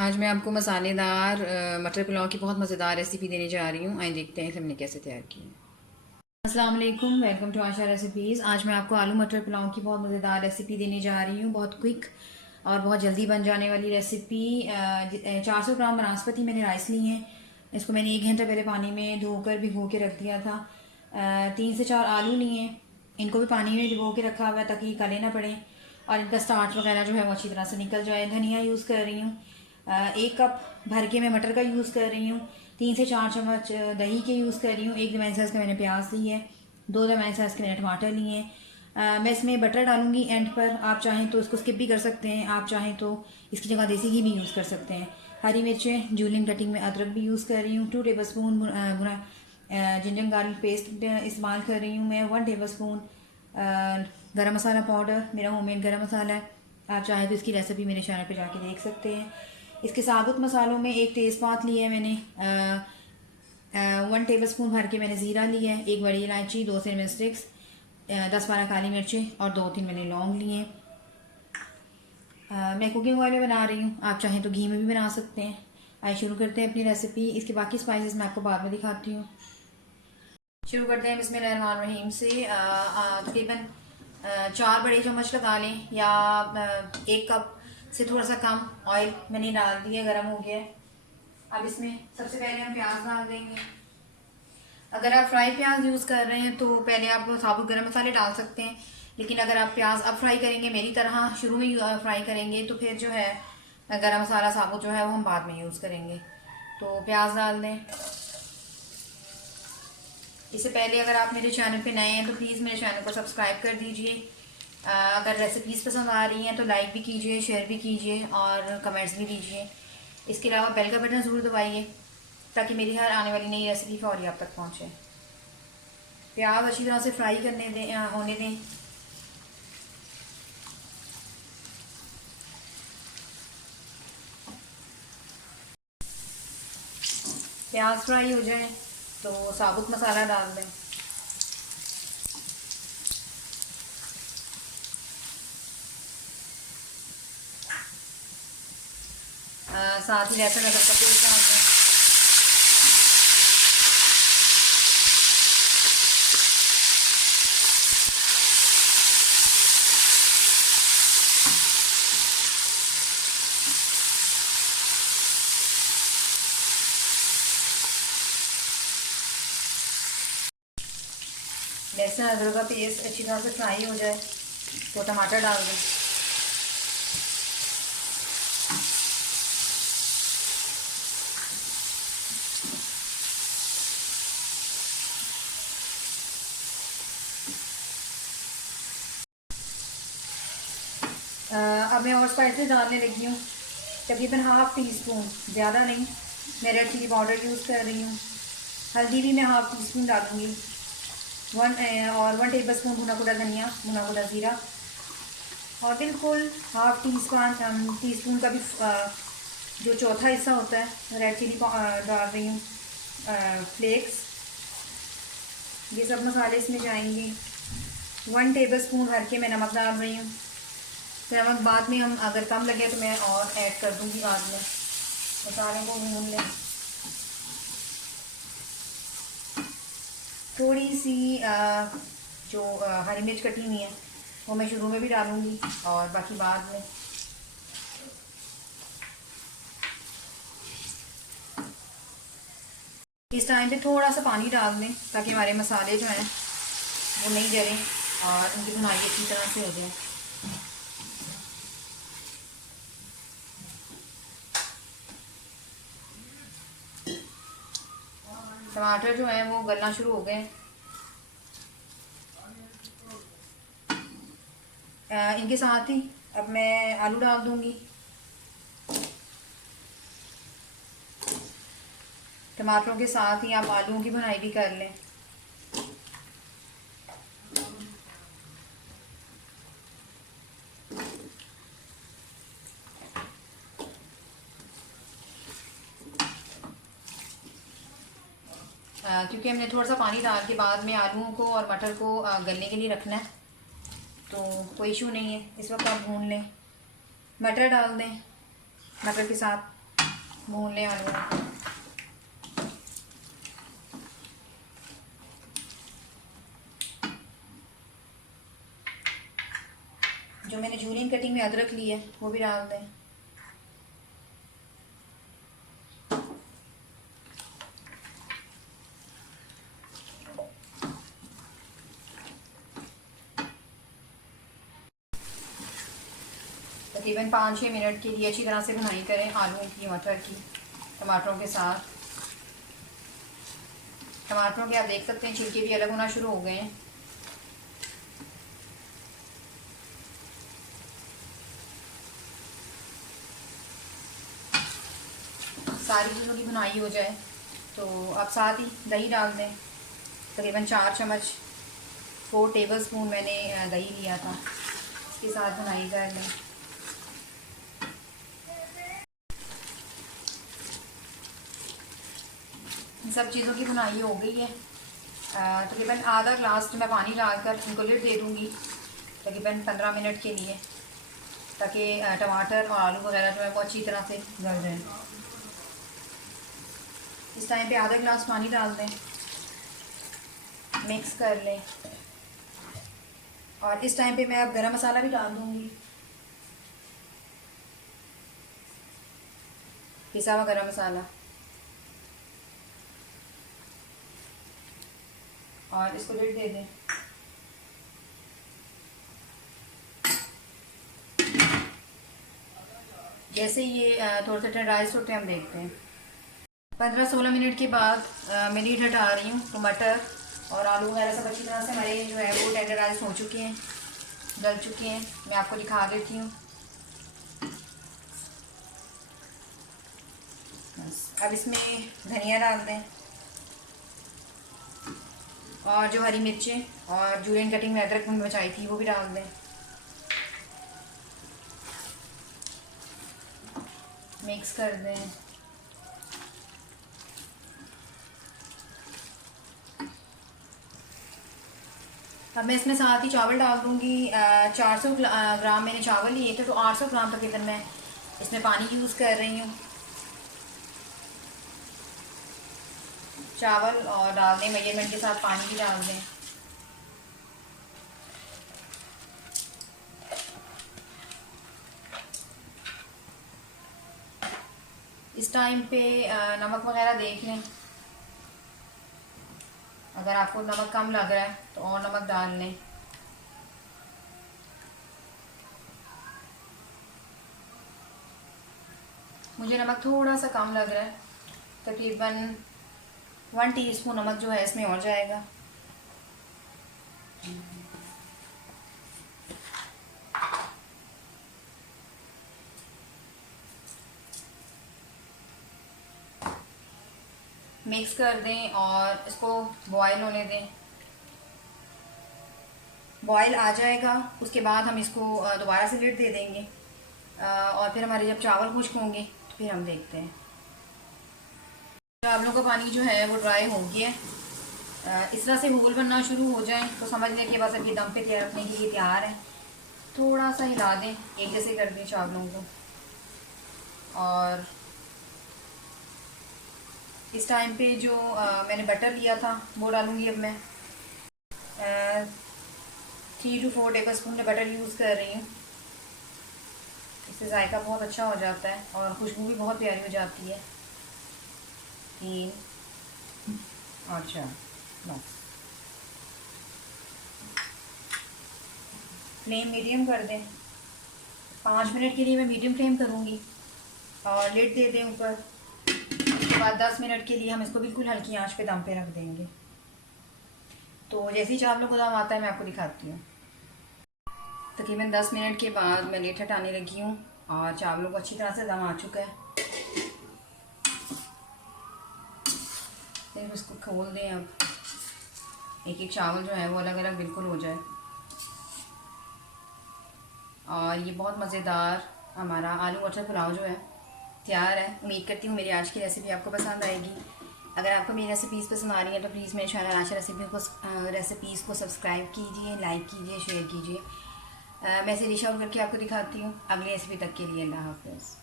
आज मैं आपको मसालेदार मटर पुलाव की बहुत मज़ेदार रेसिपी देने जा रही हूँ। आइए देखते हैं कि हमने कैसे तैयार की है। अस्सलाम वालेकुम, वेलकम टू आशा रेसिपीज़। आज मैं आपको आलू मटर पुलाव की बहुत मज़ेदार रेसिपी देने जा रही हूँ। बहुत क्विक और बहुत जल्दी बन जाने वाली रेसिपी। 400 ग्राम बनास्पति मैंने राइस ली हैं। इसको मैंने 1 घंटा पहले पानी में धोकर भिगो के रख दिया था। 3 से 4 आलू लिए, इनको भी पानी में भिगो के रखा हुआ है ताकि काले ना पड़े और इनका स्टार्च वगैरह जो है वो अच्छी तरह से निकल जाए। धनिया यूज़ कर रही हूँ। 1 कप भर के मैं मटर का यूज़ कर रही हूँ। 3 से 4 चम्मच दही के यूज़ कर रही हूँ। 1 दरमियानी साइज़ का मैंने प्याज ली है। 2 दरमियानी साइज़ के मैंने टमाटर लिए हैं। मैं इसमें बटर डालूंगी एंड पर। आप चाहें तो इसको स्किप भी कर सकते हैं, आप चाहें तो इसकी जगह देसी घी भी यूज़ कर सकते हैं। हरी मिर्चें जूलियन कटिंग में, अदरक भी यूज़ कर रही हूँ। 2 टेबल स्पून भुना जिंजर गार्लिक पेस्ट इस्तेमाल कर रही हूँ मैं। 1 टेबल स्पून गरम मसाला पाउडर, मेरा होममेड गरम मसाला है। आप चाहें तो इसकी रेसिपी मेरे चैनल पे जाके देख सकते हैं। इसके साबुत मसालों में 1 तेज़पात लिया है मैंने। 1 टेबल स्पून भर के मैंने ज़ीरा लिया है। 1 बड़ी इलायची, 2 सिनेमन स्टिक्स, 10-12 काली मिर्चें और 2-3 मैंने लौंग लिए हैं। मैं कुकिंग ऑयल में बना रही हूँ, आप चाहें तो घी में भी बना सकते हैं। आइए शुरू करते हैं अपनी रेसिपी। इसके बाकी स्पाइसेस मैं आपको बाद में दिखाती हूँ। शुरू करते हैं बिस्मिल्लाहिर्रहमानिर्रहीम से। तकरीबन 4 बड़े चम्मच लगा लें या 1 कप से थोड़ा सा कम ऑयल मैंने डाल दिया, गर्म हो गया है। अब इसमें सबसे पहले हम प्याज डाल देंगे। अगर आप फ्राई प्याज यूज़ कर रहे हैं तो पहले आप साबुत गरम मसाले डाल सकते हैं, लेकिन अगर आप प्याज अब फ्राई करेंगे मेरी तरह शुरू में फ्राई करेंगे तो फिर जो है गरम मसाला साबुत जो है वो हम बाद में यूज़ करेंगे। तो प्याज डाल दें। इससे पहले अगर आप मेरे चैनल पे नए हैं तो प्लीज़ मेरे चैनल को सब्सक्राइब कर दीजिए। अगर रेसिपीज़ पसंद आ रही हैं तो लाइक भी कीजिए, शेयर भी कीजिए और कमेंट्स भी दीजिए। इसके अलावा बेल का बटन ज़रूर दबाइए ताकि मेरी हर आने वाली नई रेसिपी फौरी आप तक पहुँचे। प्याज अच्छी तरह से फ्राई करने दें, होने दें। प्याज फ्राई हो जाए तो साबुत मसाला डाल दें। साथ ही लहसुन अदरक का पेस्ट डाल दें। लहसुन अदरक का पेस्ट अच्छी तरह से फ्राई हो जाए तो टमाटर डाल दें। अब मैं और स्पाइसेस डालने लगी हूँ। तकरीबन ½ टी-स्पून, ज़्यादा नहीं। मैं रेड चिली पाउडर यूज़ कर रही हूँ। हल्दी भी मैं ½ टी-स्पून डालूँगी। 1 टेबल स्पून भुना कुटा धनिया, भुना कुटा ज़ीरा और बिल्कुल ½ टी-स्पून का भी जो चौथा हिस्सा होता है रेड चिली डाल रही हूँ, फ्लेक्स। ये सब मसाले इसमें जाएंगे। 1 टेबल स्पून भर के मैं नमक डाल रही हूँ। फिर नमक बाद में हम अगर कम लगे तो मैं और ऐड कर दूँगी बाद में। मसाले को भून लें। थोड़ी सी जो हरी मिर्च कटी हुई है वो मैं शुरू में भी डालूँगी और बाकी बाद में। इस टाइम पे थोड़ा सा पानी डाल दें ताकि हमारे मसाले जो हैं वो नहीं जलें और उनकी भुनाई अच्छी तरह से हो जाए। टमाटर जो है वो गलना शुरू हो गए। इनके साथ ही अब मैं आलू डाल दूंगी। टमाटरों के साथ ही आप आलूओं की भुनाई भी कर लें। क्योंकि हमने थोड़ा सा पानी डाल के बाद में आलूओं को और मटर को गलने के लिए रखना है तो कोई इशू नहीं है। इस वक्त आप भून लें। मटर डाल दें मटर के साथ। भून लें आलू को। जो मैंने जूलियन कटिंग में अदरक ली है वो भी डाल दें। तकरीबन 5-6 मिनट के लिए अच्छी तरह से भुनाई करें आलू की, मटर की, टमाटरों के साथ। टमाटरों के आप देख सकते हैं छिलके भी अलग होना शुरू हो गए हैं। सारी चीज़ों की भुनाई हो जाए तो अब साथ ही दही डाल दें। तकरीबन 4 चम्मच 4 टेबल स्पून मैंने दही लिया था, इसके साथ भुनाई कर लें। इन सब चीज़ों की भुनाई हो गई है। तकरीबन आधा ग्लास मैं पानी डालकर इनको लिड दे दूँगी तकरीबन 15 मिनट के लिए, ताकि टमाटर और आलू वगैरह जो है वो अच्छी तरह से गल जाए। इस टाइम पे आधा ग्लास पानी डाल दें, मिक्स कर लें। और इस टाइम पे मैं अब गरम मसाला भी डाल दूँगी, पिसा हुआ गरम मसाला, और इसको लिड दे दें। जैसे ये थोड़ा सा टेंडराइज होते हैं हम देखते हैं। 15-16 मिनट के बाद मैं लीड हटा रही हूँ। तो मटर और आलू वगैरह सब अच्छी तरह से हमारे जो है वो टेंडराइज हो चुके हैं, गल चुके हैं। मैं आपको दिखा देती हूँ। अब इसमें धनिया डाल दें और जो हरी मिर्चें और जूलियन कटिंग में अदरक में बचाई थी वो भी डाल दें। मिक्स कर दें। अब मैं इसमें साथ ही चावल डाल दूँगी। 400 ग्राम मैंने चावल लिए थे, तो 800 ग्राम तकरीबन मैं इसमें पानी यूज़ कर रही हूँ। चावल और डाल दें, मेजरमेंट के साथ पानी भी डाल दें। इस टाइम पे नमक वगैरह देख लें। अगर आपको नमक कम लग रहा है तो और नमक डाल लें। मुझे नमक थोड़ा सा कम लग रहा है, तकरीबन 1 टीस्पून नमक जो है इसमें और जाएगा। मिक्स कर दें और इसको बॉयल होने दें। बॉयल आ जाएगा, उसके बाद हम इसको दोबारा से लिड दे देंगे और फिर हमारे जब चावल खुश्क होंगे तो फिर हम देखते हैं। चावलों का पानी जो है वो ड्राई हो गया है। इस तरह से होल बनना शुरू हो जाए तो समझ लें कि बस अभी दम पे तैयार रखने के लिए तैयार है। थोड़ा सा हिला दें, एक जैसे कर दें चावलों को। और इस टाइम पे जो मैंने बटर लिया था वो डालूँगी। अब मैं 3 to 4 table spoon butter use कर रही हूँ। इससे जायका बहुत अच्छा हो जाता है और खुशबू भी बहुत प्यारी हो जाती है। 3 और 4 बस। फ्लेम मीडियम कर दें। 5 मिनट के लिए मैं मीडियम फ्लेम करूँगी और लिड दे दें ऊपर। उसके बाद 10 मिनट के लिए हम इसको बिल्कुल हल्की आंच पे दम पे रख देंगे। तो जैसे ही चावलों को दम आता है मैं आपको दिखाती हूँ। तकरीबन 10 मिनट के बाद मैं लिड हटाने लगी हूँ और चावलों को अच्छी तरह से दम आ चुका है। फिर इसको खोल दें। अब एक एक चावल जो है वो अलग अलग बिल्कुल हो जाए। और ये बहुत मज़ेदार हमारा आलू मटर पुलाव जो है तैयार है। उम्मीद करती हूँ मेरी आज की रेसिपी आपको पसंद आएगी। अगर आपको मेरी रेसिपीज़ पसंद आ रही हैं तो प्लीज़ मेरे चैनल आशा रेसिपीज़ को सब्सक्राइब कीजिए, लाइक कीजिए, शेयर कीजिए। मैं इसे डिश आउट करके आपको दिखाती हूँ। अगली रेसिपी तक के लिए अल्लाह हाफ़िज़।